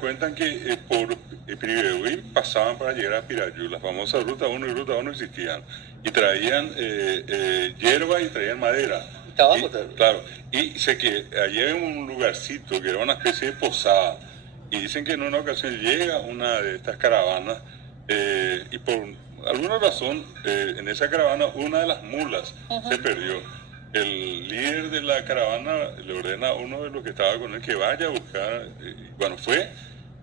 Cuentan que por Piribebuy pasaban para llegar a Pirayú, las famosas Ruta 1 y Ruta 1 existían, y traían hierba y traían madera. Claro, y sé que allí hay un lugarcito que era una especie de posada, y dicen que en una ocasión llega una de estas caravanas, y por alguna razón en esa caravana una de las mulas se perdió. El líder de la caravana le ordena a uno de los que estaba con él que vaya a buscar, bueno, fue,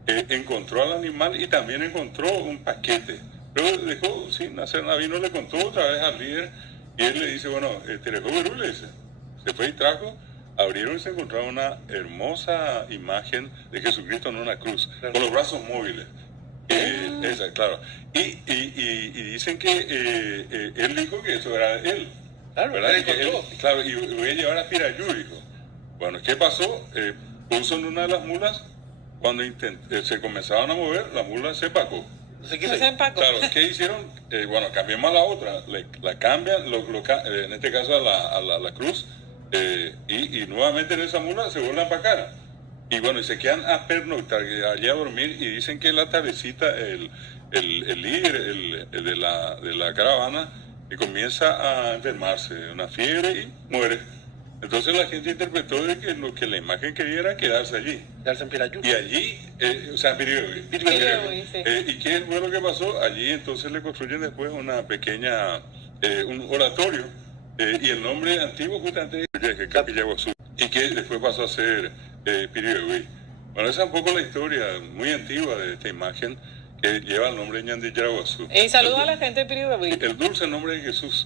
encontró al animal y también encontró un paquete, pero dejó sin hacer nada, vino, le contó otra vez al líder y él le dice, bueno, te dejó Perú, le dice. Se fue y trajo, abrieron y se encontraron una hermosa imagen de Jesucristo en una cruz, con los brazos móviles. Esa, claro. Y dicen que él dijo que eso era él. Claro, ¿verdad? Claro, y voy a llevar a Pirayú, dijo. Bueno, ¿qué pasó? Puso en una de las mulas, cuando se comenzaban a mover, la mula se empacó. Se empacó. Claro, ¿qué hicieron? Bueno, cambiamos a la otra, la cambian, en este caso a la cruz, y nuevamente en esa mula se vuelve a empacar. Y bueno, y se quedan a pernoctar, allá a dormir, y dicen que la tardecita, el líder de la caravana, y comienza a enfermarse de una fiebre y muere. Entonces la gente interpretó de que lo que la imagen quería era quedarse allí. Quedarse en Pirayú. Y allí, o sea, en Piribebuy. Sí. ¿Y qué fue lo que pasó? Allí entonces le construyen después una pequeña, un oratorio, y el nombre antiguo justamente es Capilla Guazú, y que después pasó a ser Piribebuy. Bueno, esa es un poco la historia muy antigua de esta imagen que lleva el nombre de Ñandillaraguazú. Y saludos a la gente de Piribebuy. El dulce nombre de Jesús.